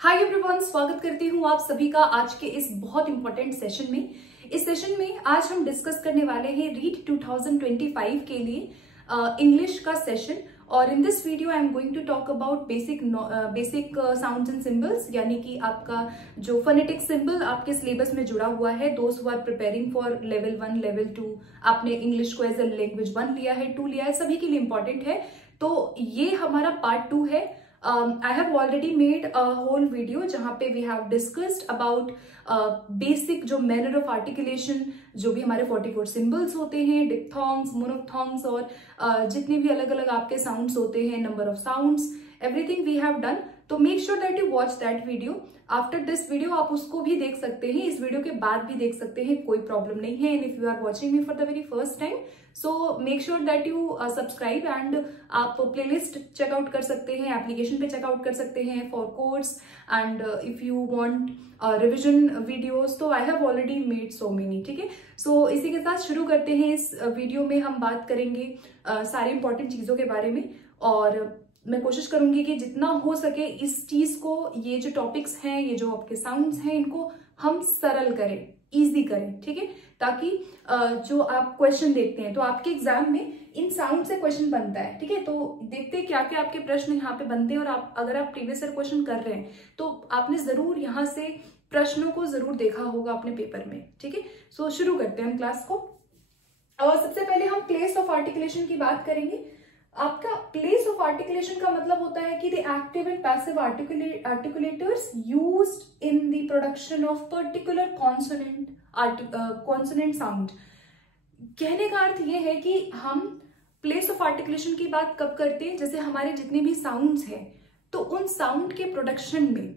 Hi everyone, स्वागत करती हूँ आप सभी का आज के इस बहुत इंपॉर्टेंट सेशन में। इस सेशन में आज हम डिस्कस करने वाले हैं रीड 2025 के लिए इंग्लिश का सेशन। और in this video I am going to talk about basic sounds and symbols, यानी कि आपका जो फोनेटिक सिंबल आपके सिलेबस में जुड़ा हुआ है। दोस्त who are preparing for level 1, level 2, आपने इंग्लिश को एज अ लैंग्वेज 1 लिया है, 2 लिया है, सभी के लिए इंपॉर्टेंट है। तो ये हमारा पार्ट 2 है। I have already made a whole video जहाँ पे we have discussed about basic जो manner of articulation, जो भी हमारे 44 symbols होते हैं, diphthongs, monophthongs और जितने भी अलग अलग आपके sounds होते हैं, number of sounds, everything we have done। तो make sure that you watch that video। After this video आप उसको भी देख सकते हैं, इस वीडियो के बाद भी देख सकते हैं, कोई प्रॉब्लम नहीं है। And if you are watching me for the very first time, so make sure that you subscribe and आप प्लेलिस्ट चेकआउट कर सकते हैं, एप्लीकेशन पे चेकआउट कर सकते हैं for course. And if you want revision videos, तो I have already made so many. ठीक है, सो इसी के साथ शुरू करते हैं। इस वीडियो में हम बात करेंगे सारी इंपॉर्टेंट चीजों के बारे में, और मैं कोशिश करूंगी कि जितना हो सके इस चीज को, ये जो टॉपिक्स हैं, ये जो आपके साउंड्स हैं, इनको हम सरल करें, इजी करें। ठीक है, ताकि जो आप क्वेश्चन देखते हैं तो आपके एग्जाम में इन साउंड से क्वेश्चन बनता है। ठीक है, तो देखते हैं क्या क्या आपके प्रश्न यहाँ पे बनते हैं। और आप अगर आप प्रीवियस ईयर क्वेश्चन कर रहे हैं तो आपने जरूर यहाँ से प्रश्नों को जरूर देखा होगा अपने पेपर में। ठीक है, सो शुरू करते हैं हम क्लास को। और सबसे पहले हम प्लेस ऑफ आर्टिकुलेशन की बात करेंगे। आपका प्लेस ऑफ आर्टिकुलेशन का मतलब होता है कि the active and passive articulators used in the production of particular consonant sound. कहने का अर्थ ये है कि हम प्लेस ऑफ आर्टिकुलेशन की बात कब करते हैं, जैसे हमारे जितने भी साउंड्स हैं तो उन साउंड के प्रोडक्शन में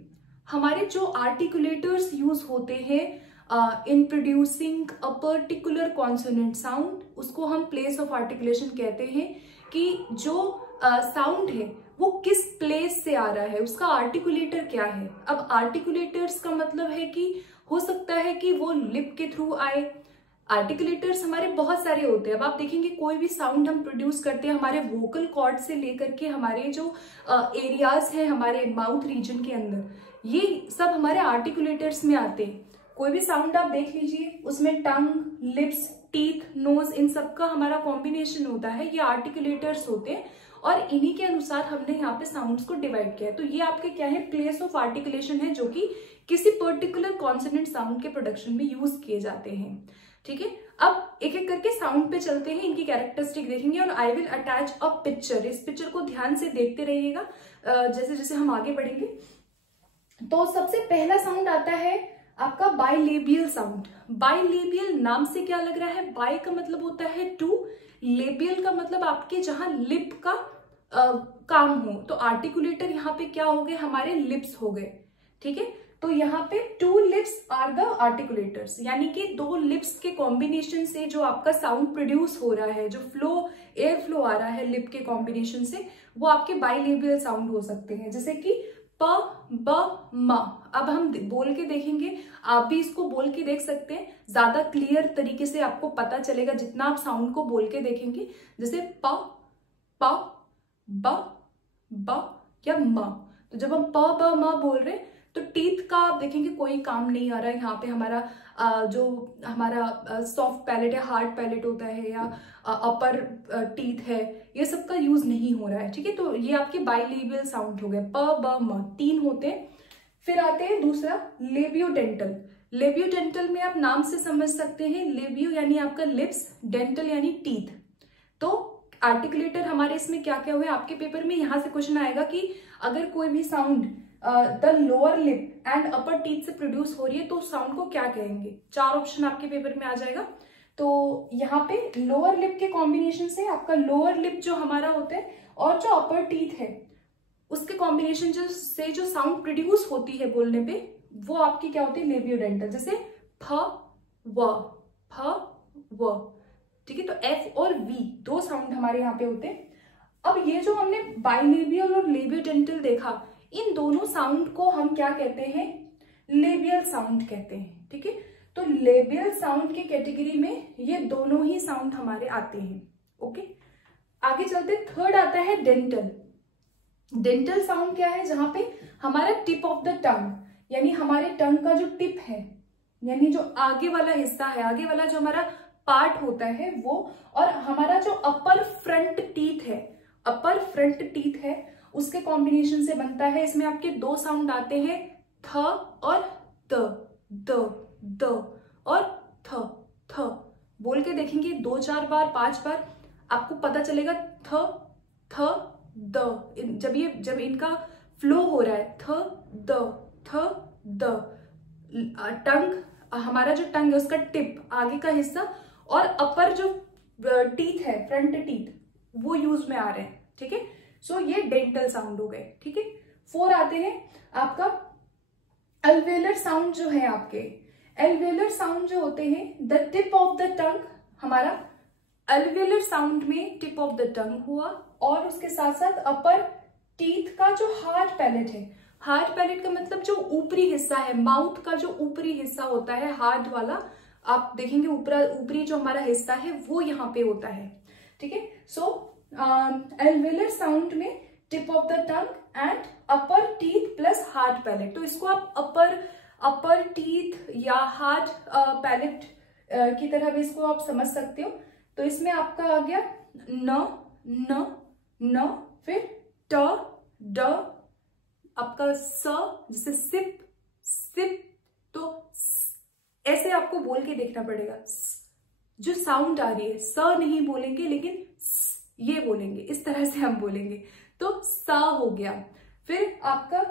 हमारे जो आर्टिकुलेटर्स यूज होते हैं in producing a particular consonant sound, उसको हम प्लेस ऑफ आर्टिकुलेशन कहते हैं। कि जो साउंड है वो किस प्लेस से आ रहा है, उसका आर्टिकुलेटर क्या है। अब आर्टिकुलेटर्स का मतलब है कि हो सकता है कि वो लिप के थ्रू आए। आर्टिकुलेटर्स हमारे बहुत सारे होते हैं। अब आप देखेंगे कोई भी साउंड हम प्रोड्यूस करते हैं, हमारे वोकल कॉर्ड से लेकर के हमारे जो एरियाज हैं हमारे माउथ रीजन के अंदर, ये सब हमारे आर्टिकुलेटर्स में आते हैं। कोई भी साउंड आप देख लीजिए, उसमें टंग, लिप्स, टीथ, नोज, इन सब का हमारा कॉम्बिनेशन होता है, ये आर्टिकुलेटर्स होते हैं। और इन्हीं के अनुसार हमने यहाँ पे साउंड्स को डिवाइड किया है। तो ये आपके क्या है, प्लेस ऑफ आर्टिकुलेशन है, जो कि किसी पर्टिकुलर कॉन्सोनेंट साउंड के प्रोडक्शन में यूज किए जाते हैं। ठीक है, अब एक एक करके साउंड पे चलते हैं, इनकी कैरेक्टरिस्टिक देखेंगे और I will attach a picture. इस पिक्चर को ध्यान से देखते रहिएगा जैसे जैसे हम आगे बढ़ेंगे। तो सबसे पहला साउंड आता है आपका बाइलेबियल साउंड। बाइलेबियल नाम से क्या लग रहा है, बाय का मतलब होता है टू, लेबियल का मतलब आपके जहां लिप का काम हो। तो आर्टिकुलेटर यहाँ पे क्या हो गए, हमारे लिप्स हो गए। ठीक है, तो यहाँ पे 2 लिप्स आर द आर्टिकुलेटर्स, यानी कि 2 लिप्स के कॉम्बिनेशन से जो आपका साउंड प्रोड्यूस हो रहा है, जो एयर फ्लो आ रहा है लिप के कॉम्बिनेशन से, वो आपके बाइलेबियल साउंड हो सकते हैं। जैसे कि प, ब, म। अब हम बोल के देखेंगे, आप भी इसको बोल के देख सकते हैं, ज्यादा क्लियर तरीके से आपको पता चलेगा जितना आप साउंड को बोल के देखेंगे। जैसे प, ब, या म। तो जब हम प, ब, म बोल रहे हैं तो टीथ का आप देखेंगे कोई काम नहीं आ रहा है। यहाँ पे हमारा जो हमारा सॉफ्ट पैलेट है, हार्ड पैलेट होता है, या अपर टीथ है, ये सब का यूज नहीं हो रहा है। ठीक है, तो ये आपके बाइलेबियल साउंड हो गए, प, ब, म, 3 होते हैं। फिर आते हैं दूसरा लेबियोडेंटल। लेबियोडेंटल में आप नाम से समझ सकते हैं, लेबियो यानी आपका लिप्स, डेंटल यानी टीथ। तो आर्टिकुलेटर हमारे इसमें क्या क्या हुए, आपके पेपर में यहां से क्वेश्चन आएगा कि अगर कोई भी sound the lower lip and upper teeth से प्रोड्यूस हो रही है तो साउंड को क्या कहेंगे। 4 ऑप्शन आपके पेपर में आ जाएगा। तो यहाँ पे लोअर लिप के कॉम्बिनेशन से आपका लोअर लिप जो हमारा होता है और जो अपर टीथ है उसके कॉम्बिनेशन से जो साउंड प्रोड्यूस होती है बोलने पे, वो आपकी क्या होती है, लेबियोडेंटल। जैसे फ, व। ठीक है, तो एफ और वी 2 साउंड हमारे यहाँ पे होते हैं। अब ये जो हमने बाइलेबियल और लेबियोडेंटल देखा, इन दोनों साउंड को हम क्या कहते हैं, लेबियल साउंड कहते हैं। ठीक है, तो लेबियल साउंड के कैटेगरी में ये दोनों ही साउंड हमारे आते हैं। ओके, आगे चलते, थर्ड आता है डेंटल। डेंटल साउंड क्या है, जहां पे हमारा टिप ऑफ द टंग, यानी हमारे टंग का जो टिप है, यानी जो आगे वाला हिस्सा है, आगे वाला जो हमारा पार्ट होता है वो, और हमारा जो अपर फ्रंट टीथ है, अपर फ्रंट टीथ है, उसके कॉम्बिनेशन से बनता है। इसमें आपके दो साउंड आते हैं, थ और द, द और थ। थ बोल के देखेंगे 2 4 बार 5 बार, आपको पता चलेगा थ थ द। जब इनका फ्लो हो रहा है, थ द, टंग, हमारा जो टंग है उसका टिप, आगे का हिस्सा, और अपर जो टीथ है, फ्रंट टीथ, वो यूज में आ रहे हैं। ठीक है, सो ये डेंटल साउंड हो गए। ठीक है, 4 आते हैं आपका अल्वेलर साउंड। जो है आपके अल्वेलर साउंड जो होते हैं, the tip of the tongue, हमारा अल्वेलर साउंड में टिप ऑफ द टंग हुआ, और उसके साथ साथ अपर टीथ का जो हार्ड पैलेट है, हार्ड पैलेट का मतलब जो ऊपरी हिस्सा है, माउथ का जो ऊपरी हिस्सा होता है हार्ड वाला, आप देखेंगे ऊपरी जो हमारा हिस्सा है वो यहाँ पे होता है। ठीक है, सो अल्वेलर साउंड में tip of the tongue and upper teeth plus hard palate. तो इसको आप अपर टीथ या हार्ड पैलेट की तरह भी इसको आप समझ सकते हो। तो इसमें आपका आ गया न न न, फिर ट ड, आपका स, जैसे सिप सिप, तो ऐसे आपको बोल के देखना पड़ेगा। जो साउंड आ रही है, स नहीं बोलेंगे लेकिन ये बोलेंगे, इस तरह से हम बोलेंगे, तो सा हो गया। फिर आपका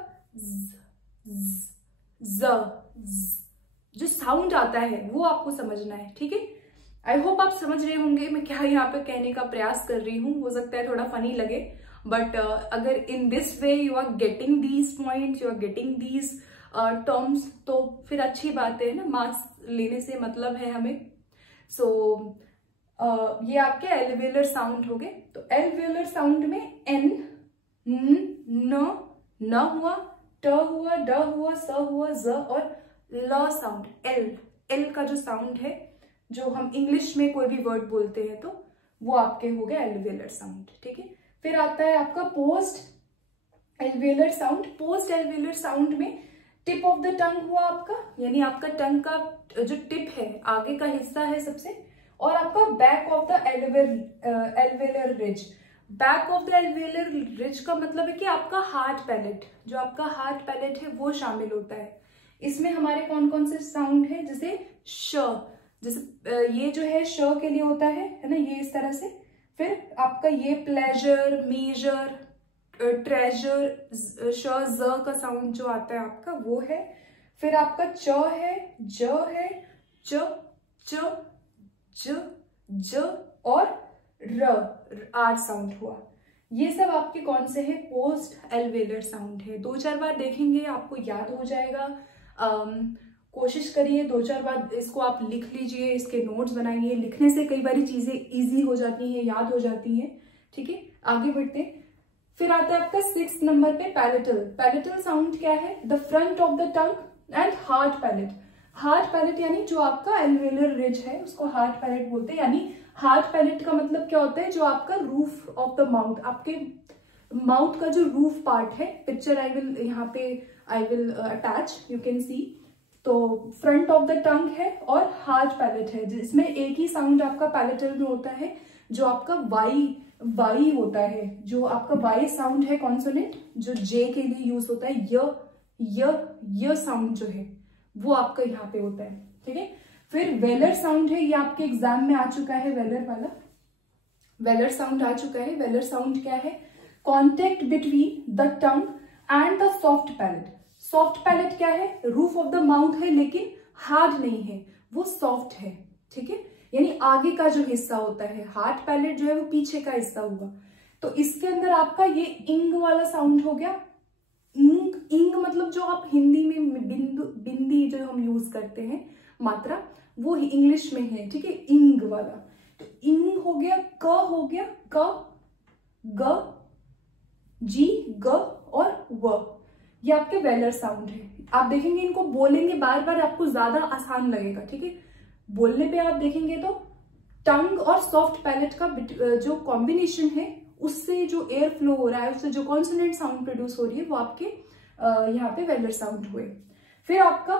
जो साउंड आता है वो आपको समझना है। ठीक है, आई होप आप समझ रहे होंगे मैं क्या यहाँ पे कहने का प्रयास कर रही हूँ। हो सकता है थोड़ा फनी लगे, बट अगर in this way you are getting these points, you are getting these terms, तो फिर अच्छी बात है ना, मार्क्स लेने से मतलब है हमें। सो ये आपके एल्वेलर साउंड हो गए। तो एल्वेलर साउंड में एन, न हुआ, ट हुआ, ड हुआ, स हुआ, ज, और ल साउंड, एल का जो साउंड है, जो हम इंग्लिश में कोई भी वर्ड बोलते हैं, तो वो आपके हो गए एल्वेलर साउंड। ठीक है, फिर आता है आपका post alveolar sound. Post alveolar sound में टिप ऑफ द टंग हुआ आपका, यानी आपका टंग का जो टिप है, आगे का हिस्सा है सबसे, और आपका back of the alveolar ridge. Back of the alveolar ridge का मतलब है कि आपका हार्ड पैलेट, जो आपका हार्ड पैलेट है वो शामिल होता है। इसमें हमारे कौन कौन से साउंड है, जैसे श, जैसे ये जो है श के लिए होता है ना, ये इस तरह से। फिर आपका ये प्लेजर, मेजर, ट्रेजर, श ज का साउंड जो आता है आपका वो है। फिर आपका च है, ज है, च च ज ज और र, आर साउंड हुआ। ये सब आपके कौन से हैं, पोस्ट एल्वेलर साउंड है। 2 4 बार देखेंगे आपको याद हो जाएगा। कोशिश करिए 2 4 बार इसको आप लिख लीजिए, इसके नोट्स बनाइए। लिखने से कई बारी चीजें इजी हो जाती हैं, याद हो जाती हैं। ठीक है, आगे बढ़ते। फिर आता है आपका 6 नंबर पे पैलेटल। पैलेटल साउंड क्या है, the front of the tongue and hard palate. Hard palate यानी जो आपका एल्वेलर रिज है उसको हार्ड पैलेट बोलते हैं। यानी हार्ड पैलेट का मतलब क्या होता है, जो आपका रूफ ऑफ द माउथ, आपके माउथ का जो रूफ पार्ट है। पिक्चर आई विल यहाँ पे I will attach, you can see. तो फ्रंट ऑफ द टंग है और हार्ड पैलेट है, जिसमें एक ही साउंड आपका पैलेटल में होता है, जो आपका वाई होता है। जो आपका वाई साउंड है कॉन्सोनेंट, जो जे के लिए यूज होता है, य साउंड जो है वो आपका यहाँ पे होता है। ठीक है, फिर वेलर साउंड है, ये आपके एग्जाम में आ चुका है, वेलर वाला वेलर साउंड आ चुका है। वेलर साउंड क्या है, contact between the tongue and the soft palate. Soft palate क्या है, रूफ ऑफ द माउथ है लेकिन हार्ड नहीं है, वो सॉफ्ट है। ठीक है, यानी आगे का जो हिस्सा होता है। हार्ड पैलेट जो है वो पीछे का हिस्सा हुआ। तो इसके अंदर आपका ये इंग वाला साउंड हो गया। इंग मतलब जो आप हिंदी में बिंदी जो हम यूज करते हैं मात्रा, वो इंग्लिश में है। ठीक है, इंग वाला। तो इंग हो गया, क हो गया, क, ग, जी, ग और व। ये आपके वेलर साउंड है। आप देखेंगे इनको बोलेंगे बार बार, आपको ज्यादा आसान लगेगा। ठीक है, बोलने पे आप देखेंगे तो टंग और सॉफ्ट पैलेट का जो कॉम्बिनेशन है उससे जो एयर फ्लो हो रहा है, उससे जो कॉन्सोनेंट साउंड प्रोड्यूस हो रही है, वो आपके यहाँ पे वेलर साउंड हुए। फिर आपका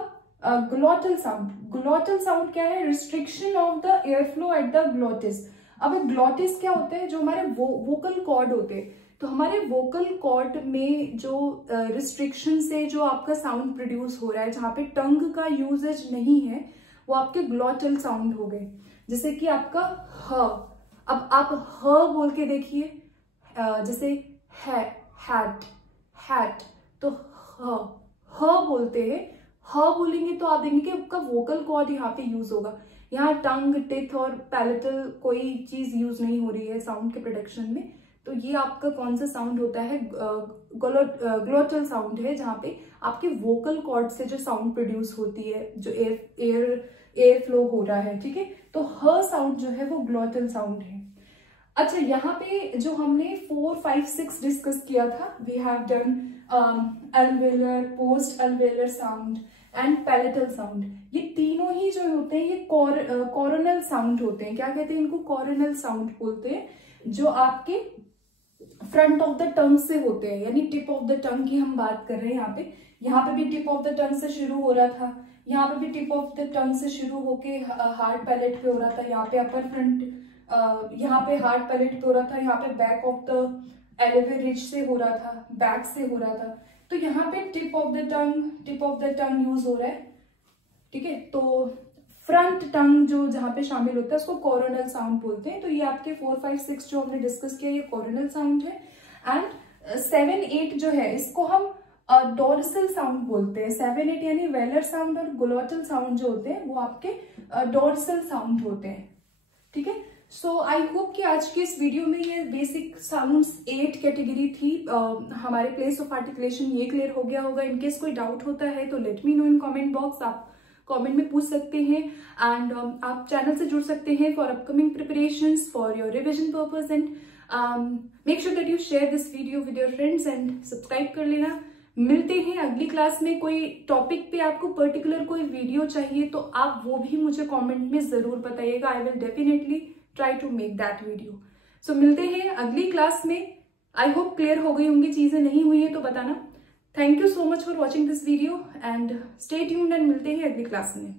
ग्लोटल साउंड। ग्लोटल साउंड क्या है? Restriction of the air flow at the glottis. अब ग्लोटिस क्या होते हैं? जो हमारे वोकल कॉर्ड होते हैं। तो हमारे वोकल कॉर्ड में जो रिस्ट्रिक्शन से जो आपका साउंड प्रोड्यूस हो रहा है, जहाँ पे टंग का यूजेज नहीं है, वो आपके ग्लोटल साउंड हो गए। जैसे कि आपका ह, अब आप ह बोल के देखिए, जैसे है, हैट, हैट, तो ह बोलते हैं। ह बोलेंगे तो आप देखेंगे कि आपका वोकल कॉर्ड यहाँ पे यूज होगा। यहाँ टंग, टिथ और पैलेटल कोई चीज यूज नहीं हो रही है साउंड के प्रोडक्शन में। तो ये आपका कौन सा साउंड होता है? ग्लोटल साउंड है, जहाँ पे आपके वोकल कॉर्ड से जो साउंड प्रोड्यूस होती है, जो एयर फ्लो हो रहा है, ठीक है। तो ह साउंड जो है वो ग्लोटल साउंड है। अच्छा, यहाँ पे जो हमने 4, 5, 6 डिस्कस किया था, we have done alveolar, post alveolar sound and palatal sound. ये तीनों ही जो होते हैं ये कोरोनल साउंड होते हैं। क्या कहते हैं इनको? कोरोनल साउंड बोलते हैं, जो आपके फ्रंट ऑफ द टंग से होते हैं, यानी टिप ऑफ द टंग की हम बात कर रहे हैं। यहाँ पे भी टिप ऑफ द टंग से शुरू हो रहा था, यहाँ पे भी टिप ऑफ द टंग से शुरू होके हार्ड पैलेट पे हो रहा था, यहाँ पे अपर फ्रंट, यहाँ पे हार्ड पैलेट पे हो रहा था, यहाँ पे back of the elevator ridge से हो रहा था, बैक से हो रहा था। तो यहाँ पे tip of the tongue use हो रहा है, ठीक है। तो फ्रंट टंग जो जहाँ पे शामिल होता है उसको कोरोनल साउंड बोलते हैं। तो ये आपके 4, 5, 6 जो हमने डिस्कस किया, ये कोरोनल साउंड है। एंड 7, 8 जो है, इसको हम डोर्सल साउंड बोलते हैं। 7, 8 यानी वेलर साउंड और ग्लोटल साउंड जो होते हैं वो आपके डोर्सल साउंड होते हैं, ठीक है। सो आई होप कि आज की इस वीडियो में ये बेसिक साउंड्स 8 कैटेगरी थी, हमारे प्लेस ऑफ आर्टिकुलेशन, ये क्लियर हो गया होगा। इनकेस कोई डाउट होता है तो let me know in comment box, आप कमेंट में पूछ सकते हैं। एंड आप चैनल से जुड़ सकते हैं for upcoming preparations, for your revision purpose. And make sure that you share this video with your friends and subscribe कर लेना। मिलते हैं अगली क्लास में। कोई टॉपिक पे आपको पर्टिकुलर कोई वीडियो चाहिए तो आप वो भी मुझे कमेंट में जरूर बताइएगा। I will definitely try to make that video. So मिलते हैं अगली क्लास में। आई होप क्लियर हो गई होंगी, चीजें नहीं हुई है तो बताना। Thank you so much for watching this video and stay tuned and मिलते हैं अगली क्लास में।